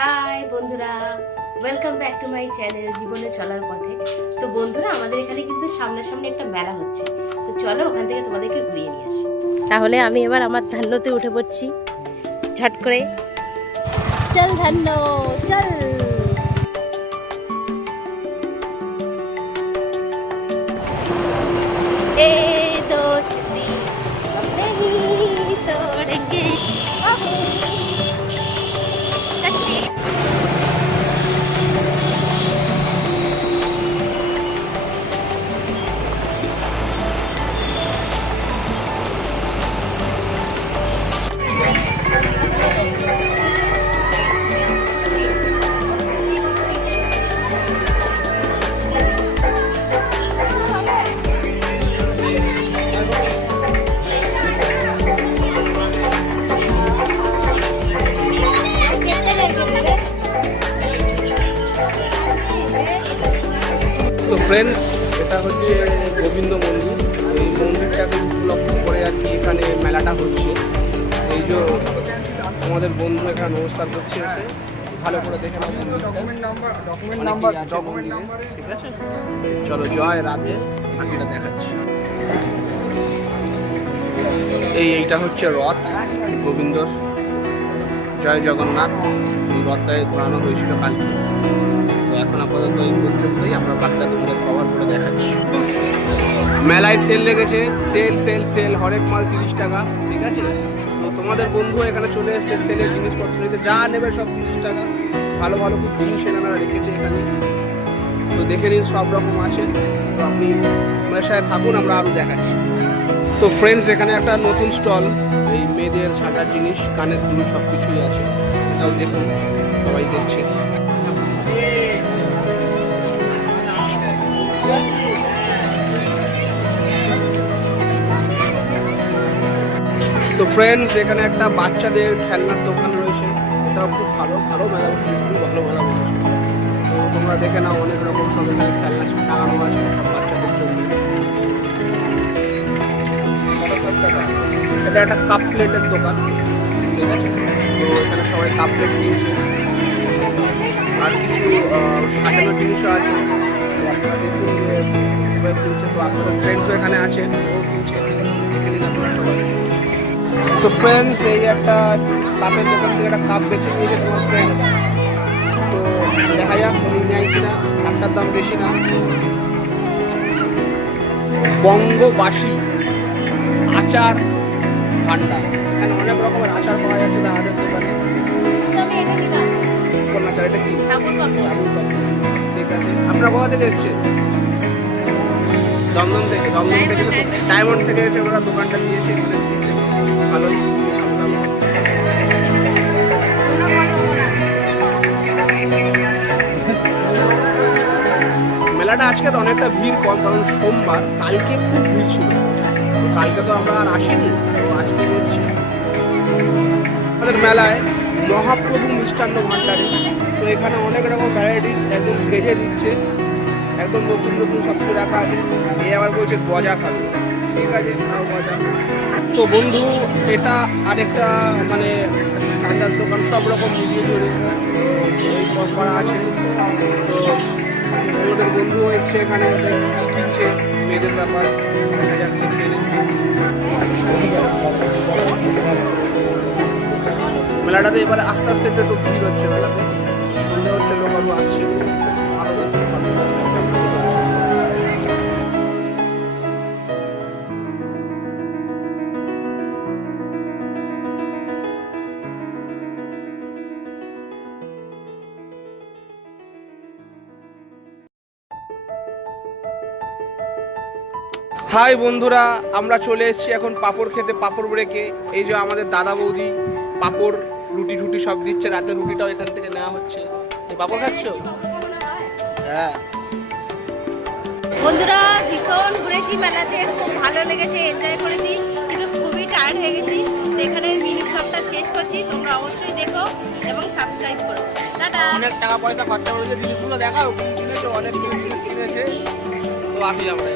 High বন্ধুরা, welcome back to my channel জীবনে চলার পথে। তো বন্ধুরা, আমাদের এখানে কিন্তু সামনাসামনি একটা মেলা হচ্ছে, তো চলো ওখান থেকে তোমাদেরকে ঘুরিয়ে নিয়ে আসি। তাহলে আমি এবার আমার ধান্যতে উঠে পড়ছি ঝট করে। চল ধান্য চল। এ দোস্তি हम नहीं तोड़ेंगे। যাচ্ছি। তো ফ্রেন্ডস, এটা হচ্ছে গোবিন্দ মন্দির। এই মন্দিরটাকে উপলক্ষ করে আর কি এখানে মেলাটা হচ্ছে। এই যে আমাদের বন্ধু এখানে নমস্কার করছে, এসে ভালো করে দেখে নাও মন্দিরটা। ঠিক আছে, চলো জয় রাধে, বাকিটা দেখাচ্ছি। এইটা হচ্ছে রথ গোবিন্দর, জয় জগন্নাথ। এই রথটায় ঘোরানো হয়েছিল কালকে। তো এখন আপাতত এই পর্যন্তই, আমরা বাকিটা তোমাদের কভার করে দেখাচ্ছি। মেলায় সেল লেগেছে, সেল সেল সেল, হরেক মাল 30 টাকা। ঠিক আছে, তো তোমাদের বন্ধু এখানে চলে এসছে সেলের জিনিসপত্র নিতে, যা নেবে সব 30 টাকা। ভালো ভালো খুব জিনিস এখানে রেখেছে এখানে, তো দেখে নিন, সব রকম আছে। তো আপনি আমাদের সাথে থাকুন, আমরা আরও দেখাচ্ছি। তো ফ্রেন্ডস, এখানে একটা নতুন স্টল, এই মেয়েদের সাজার জিনিস, কানের দুল সব কিছুই আছে। এটাও দেখুন, সবাই দেখছে। তো ফ্রেন্ডস, এখানে একটা বাচ্চাদের খেলনার দোকান রয়েছে, এটাও খুব ভালো ভালো মেলা বসেছে, খুব ভালো মেলা বসেছে। তো তোমরা দেখে নাও, অনেক রকম সব এখানে খেলনা টাঙানো আছে সব বাচ্চাদের জন্য। এটা একটা কাপ প্লেটের দোকান, ঠিক আছে। তো এখানে সবাই কাপ প্লেট কিনছে, আর কিছু সাজানোর জিনিসও আছে। তো আপনারা দেখুন যে সবাই কিনছে। তো আপনাদের ফ্রেন্ডসও এখানে আছে, ও কিনছে, দেখে নিন আপনারা সবাই। তো ফ্রেন্ডস, এই একটা কাপের দোকান থেকে একটা কাপ বেছে নিয়েছে তোমার ফ্রেন্ড। তো দেখা যাক উনি নেয় কিনা, কাপটার দাম বেশি না। বঙ্গবাসী আচার ভান্ডার, এখানে অনেক রকমের আচার পাওয়া যাচ্ছে দাদাদের দোকানে। কোন আচার এটা? কি সাবুন পাপড়। ঠিক আছে, আপনারা কোথা থেকে এসেছেন? দমদম থেকে। দমদম থেকে, ডায়মন্ড থেকে এসে ওরা দোকানটা দিয়েছে। ভালোই মেলাটা আজকে তো অনেকটা ভিড় কম, কারণ সোমবার। কালকে খুব ভিড় ছিল, কালকে তো আমরা আর আসিনি, তো আজকে এসেছি। আমাদের মেলায় মহাপ্রভু মিষ্টান্ন ভান্ডারে, তো এখানে অনেক রকম ভ্যারাইটিস একদম ভেজে দিচ্ছে, একদম নতুন নতুন সব কিছু রাখা আছে। এই আবার বলছে গজা খাবে, ঠিক আছে, নাও গজা। তো বন্ধু, এটা আরেকটা মানে সাজার দোকান, সব রকম মিলিয়ে ধরে এই করা আছে। তো আমাদের বন্ধু এসছে এখানে, কিনছে মেয়েদের ব্যাপার, দেখা যাক কেনে। মেলাটাতে এবারে আস্তে আস্তে একটু ভিড় হচ্ছে, মেলাতে সন্ধ্যা হচ্ছে, লোক আরো আসছে। হাই বন্ধুরা, আমরা চলে এসেছি এখন পাঁপড় খেতে, পাঁপড় ব্রেকে। এই যে আমাদের দাদা বৌদি পাঁপড় রুটি টুটি সব দিচ্ছে, রাতের রুটিটাও এখান থেকে নেওয়া হচ্ছে। পাঁপড় খাচ্ছ? হ্যাঁ বন্ধুরা, ভীষণ ঘুরেছি মেলাতে, খুব ভালো লেগেছে, এনজয় করেছি, কিন্তু খুবই টায়ার্ড হয়ে গেছি। তো এখানে মিনি ব্লগটা শেষ করছি, তোমরা অবশ্যই দেখো এবং সাবস্ক্রাইব করো। টাটা। অনেক টাকা পয়সা খরচা করেছে, জিনিসগুলো দেখাও, কিনেছে, অনেক জিনিস কিনেছে। তো আসি আমরা।